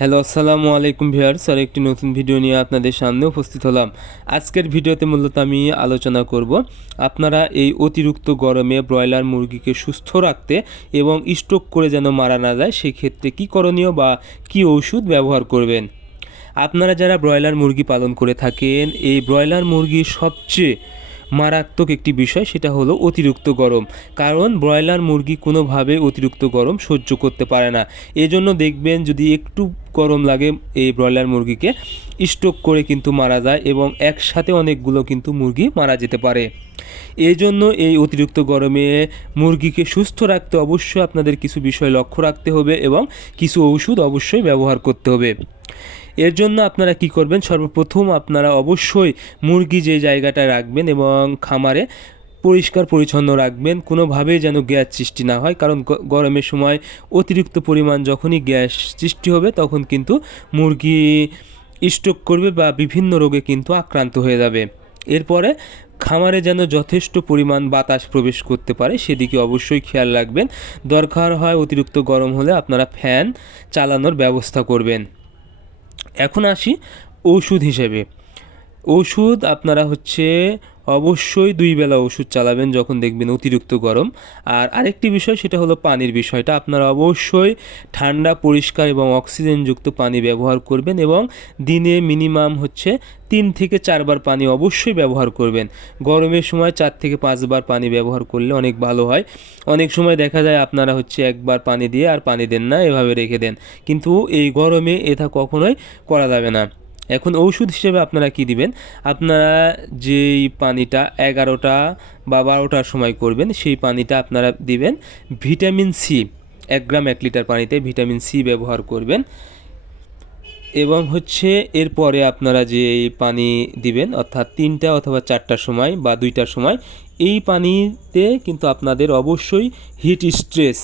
Hello, আসসালামু আলাইকুম viewers. আর একটি নতুন ভিডিও নিয়ে আপনাদের সামনে উপস্থিত হলাম। আজকের ভিডিওতে মূলত আমি আলোচনা করব আপনারা এই অতিরিক্ত গরমে ব্রয়লার মুরগিকে সুস্থ রাখতে এবং স্ট্রোক করে যেন মারা না যায় সেই ক্ষেত্রে কী করণীয় বা কী ওষুধ ব্যবহার করবেন। আপনারা যারা ব্রয়লার মুরগি পালন করে থাকেন, এই ব্রয়লার মুরগির সবচেয়ে মারাত্মক একটি বিষয় সেটা হলো অতিরিক্ত গরম। কারণ ব্রয়লার মুরগি কোনোভাবে অতিরিক্ত গরম সহ্য করতে পারে না। এজন্য দেখবেন যদি একটু গরম লাগে এই ব্রয়লার মুরগিকে স্ট্রোক করে কিন্তু মারা যায় এবং একসাথে অনেকগুলো কিন্তু মুরগি মারা যেতে পারে। এই জন্য এই অতিরিক্ত গরমে মুরগিকে সুস্থ রাখতে অবশ্যই আপনাদের কিছু বিষয় লক্ষ্য রাখতে হবে এবং কিছু ওষুধ অবশ্যই ব্যবহার করতে হবে। এর জন্য আপনারা কি করবেন, সর্বপ্রথম আপনারা অবশ্যই মুরগি যে জায়গাটা রাখবেন এবং খামারে পরিষ্কার পরিচ্ছন্ন রাখবেন, কোনোভাবেই যেন গ্যাস সৃষ্টি না হয়। কারণ গরমের সময় অতিরিক্ত পরিমাণ যখনই গ্যাস সৃষ্টি হবে তখন কিন্তু মুরগি স্ট্রোক করবে বা বিভিন্ন রোগে কিন্তু আক্রান্ত হয়ে যাবে। এরপরে খামারে যেন যথেষ্ট পরিমাণ বাতাস প্রবেশ করতে পারে সেদিকে অবশ্যই খেয়াল রাখবেন। দরকার হয় অতিরিক্ত গরম হলে আপনারা ফ্যান চালানোর ব্যবস্থা করবেন। এখন আসি ওষুধ হিসেবে। ওষুধ আপনারা অবশ্যই 2 বেলা ওষুধ চালাবেন যখন দেখবেন অতিরিক্ত গরম। আর আরেকটি বিষয় সেটা হলো পানির বিষয়টা। আপনারা অবশ্যই ঠান্ডা, পরিষ্কার এবং অক্সিজেনযুক্ত পানি ব্যবহার করবেন এবং দিনে মিনিমাম 3 থেকে 4 বার পানি অবশ্যই ব্যবহার করবেন। গরমের সময় 4 থেকে 5 বার পানি ব্যবহার করলে অনেক ভালো হয়। অনেক সময় দেখা যায় আপনারা একবার পানি দিয়ে আর পানি দেন না, এভাবে রেখে দেন, কিন্তু এই গরমে এটা কখনোই করা যাবে না। এখন ঔষধ হিসেবে আপনারা কি দিবেন, আপনারা যেই পানিটা 11টা বা 12টার সময় করবেন সেই পানিটা আপনারা দিবেন ভিটামিন সি। 1 গ্রাম 1 লিটার পানিতে ভিটামিন সি ব্যবহার করবেন এবং এরপরে আপনারা যে পানি দিবেন অর্থাৎ 3টা অথবা 4টার সময় বা 2টার সময়, এই পানিতে কিন্তু আপনাদের অবশ্যই হিট স্ট্রেস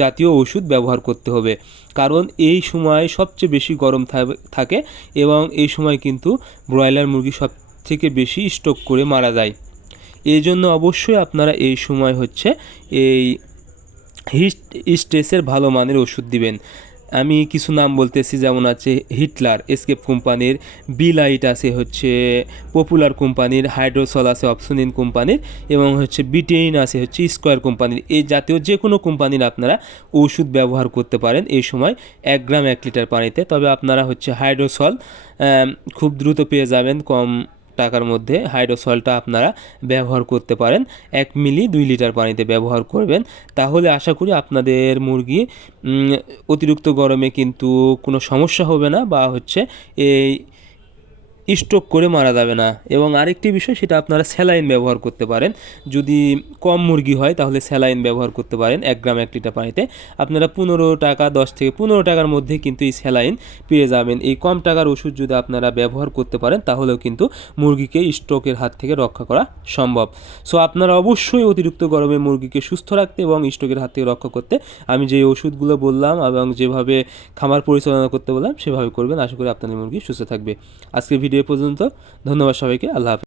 জাতীয় ওষুধ ব্যবহার করতে হবে। কারণ এই সময় সবচেয়ে বেশি গরম থাকে এবং এই সময় কিন্তু ব্রয়লার মুরগি সব থেকে বেশি স্ট্রোক করে মারা যায়। এই জন্য অবশ্যই আপনারা এই সময় এই হিট স্ট্রেসের ভালো মানের ওষুধ দিবেন। আমি কিছু নাম বলতেছি, যেমন আছে হিটলার, এসকেপ কোম্পানির, বিলাইট আছে পপুলার কোম্পানির, হাইড্রোসল আছে অপসোনিন কোম্পানির এবং বিটেইন আছে স্কোয়ার কোম্পানির। এই জাতীয় যে কোনো কোম্পানির আপনারা ওষুধ ব্যবহার করতে পারেন এই সময় 1 গ্রাম 1 লিটার পানিতে। তবে আপনারা হাইড্রোসল খুব দ্রুত পেয়ে যাবেন কম টাকার মধ্যে। হাইড্রোসলটা আপনারা ব্যবহার করতে পারেন 1 মিলি 2 লিটার পানিতে ব্যবহার করবেন। তাহলে আশা করি আপনাদের মুরগি অতিরিক্ত গরমে কিন্তু কোনো সমস্যা হবে না বা এই স্ট্রোক করে মারা যাবে না। এবং আরেকটি বিষয় সেটা আপনারা স্যালাইন ব্যবহার করতে পারেন। যদি কম মুরগি হয় তাহলে স্যালাইন ব্যবহার করতে পারেন 1 গ্রাম 1 লিটার পানিতে। আপনারা 15 টাকা, 10 থেকে 15 টাকার মধ্যে কিন্তু এই স্যালাইন পেয়ে যাবেন। এই কম টাকার ওষুধ যদি আপনারা ব্যবহার করতে পারেন তাহলেও কিন্তু মুরগিকে স্ট্রোকের হাত থেকে রক্ষা করা সম্ভব। সো আপনারা অবশ্যই অতিরিক্ত গরমে মুরগিকে সুস্থ রাখতে এবং স্ট্রোকের হাত থেকে রক্ষা করতে আমি যে ওষুধগুলো বললাম এবং যেভাবে খামার পরিচালনা করতে বললাম সেভাবে করবেন। আশা করি আপনাদের মুরগি সুস্থ থাকবে। আজকের ভিডিও পর্যন্ত। ধন্যবাদ সবাইকে। আল্লাহ হাফেজ।